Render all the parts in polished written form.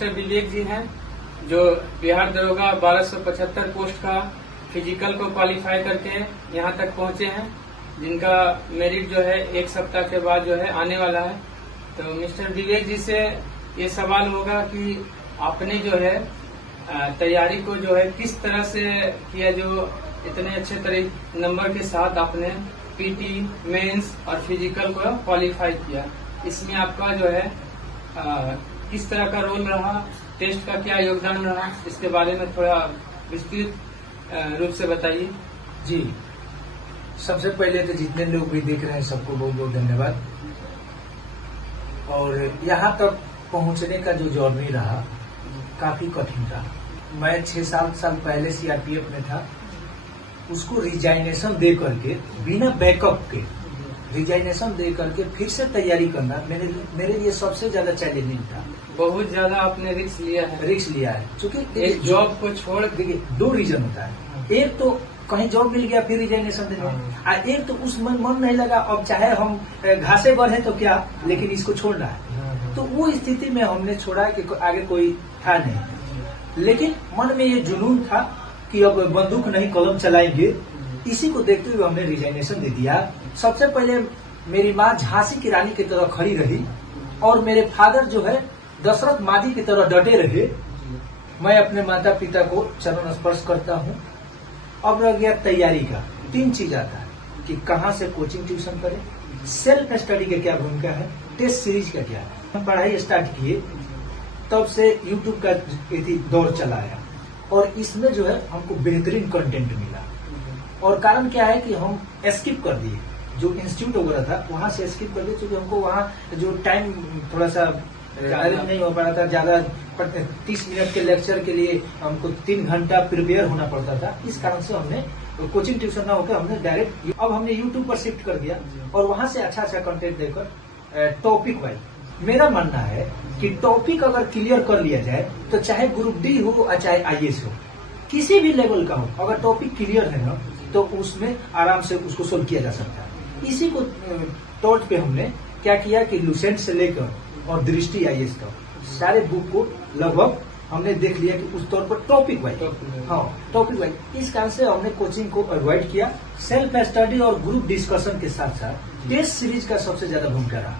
Mister विवेक जी हैं, जो बिहार दरोगा 1275 पोस्ट का फिजिकल को क्वालिफाई करके यहाँ तक पहुँचे हैं, जिनका मेरिट जो है 1 सप्ताह के बाद जो है आने वाला है। तो मिस्टर विवेक जी से ये सवाल होगा कि आपने जो है तैयारी को जो है किस तरह से किया, जो इतने अच्छे नंबर के साथ आपने पीटी, मेंस और फिजिकल को क्वालिफाई किया। इसमें आपका जो है किस तरह का रोल रहा, टेस्ट का क्या योगदान रहा, इसके बारे में थोड़ा विस्तृत रूप से बताइए। जी, सबसे पहले तो जितने लोग भी देख रहे हैं सबको बहुत बहुत धन्यवाद। और यहाँ तक पहुँचने का जो जर्नी रहा काफी कठिन रहा। मैं 6-7 साल पहले सीआरपीएफ में था, उसको रिजाइनेशन दे करके बिना बैकअप के रिजाइनेशन दे करके फिर से तैयारी करना मेरे लिए सबसे ज्यादा चैलेंजिंग था। बहुत ज्यादा आपने रिस्क लिया है। क्योंकि एक जॉब को छोड़, देखिए 2 रीजन होता है। एक तो कहीं जॉब मिल गया फिर रिजाइनेशन देना, और एक तो उस मन नहीं लगा, अब चाहे हम घासे बढ़े तो क्या, लेकिन इसको छोड़ना है। तो वो स्थिति में हमने छोड़ा कि आगे कोई था नहीं, लेकिन मन में ये जुनून था कि अब बंदूक नहीं कलम चलाएंगे। इसी को देखते हुए हमने रिजाइनेशन दे दिया। सबसे पहले मेरी माँ झांसी की रानी की तरह खड़ी रही और मेरे फादर जो है दशरथ मादी की तरह डटे रहे। मैं अपने माता पिता को चरण स्पर्श करता हूँ। अब रह गया तैयारी का। 3 चीज आता है कि कहाँ से कोचिंग ट्यूशन करें, सेल्फ स्टडी का क्या भूमिका है, टेस्ट सीरीज का क्या है। हम पढ़ाई स्टार्ट किए तब से यूट्यूब का दौर चलाया और इसमें जो है हमको बेहतरीन कंटेंट मिला। और कारण क्या है कि हम स्किप कर दिए, जो इंस्टीट्यूट वगैरह था वहां से स्किप कर दिए, क्योंकि हमको वहाँ जो टाइम थोड़ा सा अरेंज नहीं हो पा रहा था। ज्यादा 30 मिनट के लेक्चर के लिए हमको 3 घंटा प्रिपेयर होना पड़ता था। इस कारण से हमने कोचिंग ट्यूशन ना होकर हमने डायरेक्ट अब हमने यूट्यूब पर शिफ्ट कर दिया और वहां से अच्छा कंटेंट देकर टॉपिक वाइज। मेरा मानना है कि टॉपिक अगर क्लियर कर लिया जाए तो चाहे ग्रुप डी हो या चाहे आईएएस हो, किसी भी लेवल का हो, अगर टॉपिक क्लियर है ना तो उसमें आराम से उसको सोल्व किया जा सकता है। इसी को तौर पे हमने क्या किया कि लुसेंट से लेकर और दृष्टि आईएएस का सारे बुक को लगभग हमने देख लिया कि उस तौर पर टॉपिक वाइज, टॉपिक वाइज। इस कारण से हमने कोचिंग को अवॉइड किया। सेल्फ स्टडी और ग्रुप डिस्कशन के साथ साथ टेस्ट सीरीज का सबसे ज्यादा भूमिका रहा।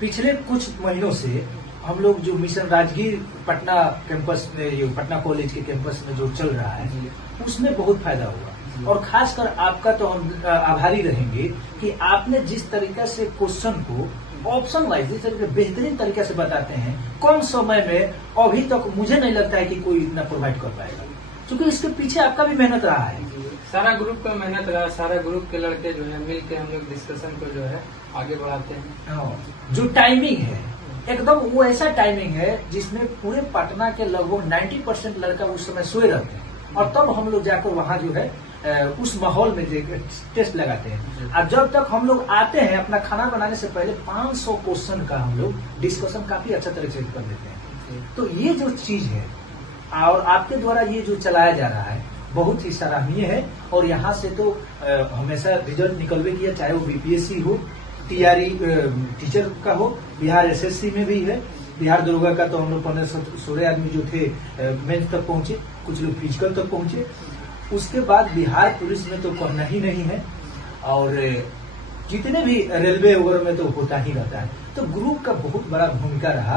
पिछले कुछ महीनों से हम लोग जो मिशन राजगीर पटना कैंपस में, पटना कॉलेज के कैंपस में जो चल रहा है, उसमें बहुत फायदा हुआ। और खासकर आपका तो हम आभारी रहेंगे कि आपने जिस तरीके से क्वेश्चन को ऑप्शन वाइज जिस तरीके बेहतरीन तरीके से बताते हैं, कम समय में अभी तक मुझे नहीं लगता है कि कोई इतना प्रोवाइड कर पाएगा, क्योंकि इसके पीछे आपका भी मेहनत रहा है। सारा ग्रुप का मेहनत रहा, सारा ग्रुप के लड़के जो है मिलकर हम लोग डिस्कशन को जो है आगे बढ़ाते हैं। जो टाइमिंग है एकदम वो ऐसा टाइमिंग है जिसमें पूरे पटना के लगभग 90% लड़का उस समय सोए रहते हैं, और तब हम लोग जाकर वहाँ जो है उस माहौल में टेस्ट लगाते हैं। अब जब तक हम लोग आते हैं अपना खाना बनाने से पहले 500 क्वेश्चन का हम लोग डिस्कशन काफी अच्छा तरह से कर लेते हैं। तो ये जो चीज है और आपके द्वारा ये जो चलाया जा रहा है बहुत ही सराहनीय है। और यहाँ से तो हमेशा रिजल्ट निकलवे किया, चाहे वो बीपीएससी हो, टीआरई टीचर का हो, बिहार एसएससी में भी है, बिहार दरोगा का तो हम लोग 15-16 आदमी जो थे मेंस तक पहुंचे, कुछ लोग फिजिकल तक पहुंचे। उसके बाद बिहार पुलिस में तो कहना ही नहीं है, और जितने भी रेलवे वगैरह में तो होता ही रहता है। तो ग्रुप का बहुत बड़ा भूमिका रहा।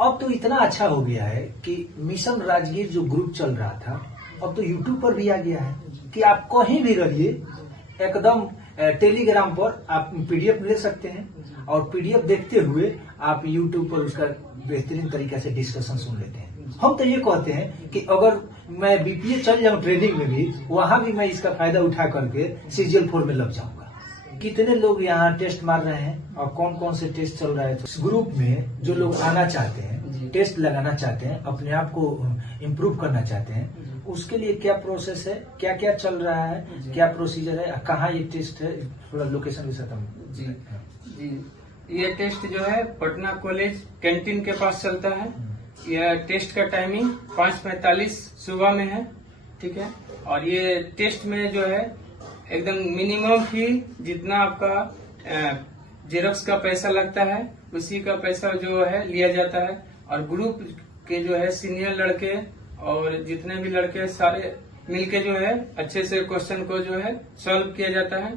अब तो इतना अच्छा हो गया है कि मिशन राजगीर जो ग्रुप चल रहा था अब तो यूट्यूब पर भी आ गया है कि आप कहीं भी रहिए, एकदम टेलीग्राम पर आप पीडीएफ ले सकते हैं और पीडीएफ देखते हुए आप यूट्यूब पर उसका बेहतरीन तरीके से डिस्कशन सुन लेते हैं। हम तो ये कहते हैं कि अगर मैं बीपीए चल जाऊं ट्रेनिंग में भी, वहां भी मैं इसका फायदा उठा करके सीजीएल 4 में लग जाऊंगा। कितने लोग यहाँ टेस्ट मार रहे हैं और कौन कौन से टेस्ट चल रहा है। तो इस ग्रुप में जो लोग आना चाहते हैं, टेस्ट लगाना चाहते हैं, अपने आप को इम्प्रूव करना चाहते हैं, उसके लिए क्या प्रोसेस है, क्या क्या चल रहा है, क्या प्रोसीजर है, कहाँ ये टेस्ट है, थोड़ा लोकेशन के साथ हम जी ये टेस्ट जो है पटना कॉलेज कैंटीन के पास चलता है। यह टेस्ट का टाइमिंग 5:45 सुबह में है, ठीक है। और ये टेस्ट में जो है एकदम मिनिमम फी, जितना आपका जेरॉक्स का पैसा लगता है उसी का पैसा जो है लिया जाता है। और ग्रुप के जो है सीनियर लड़के और जितने भी लड़के सारे मिलके जो है अच्छे से क्वेश्चन को जो है सॉल्व किया जाता है।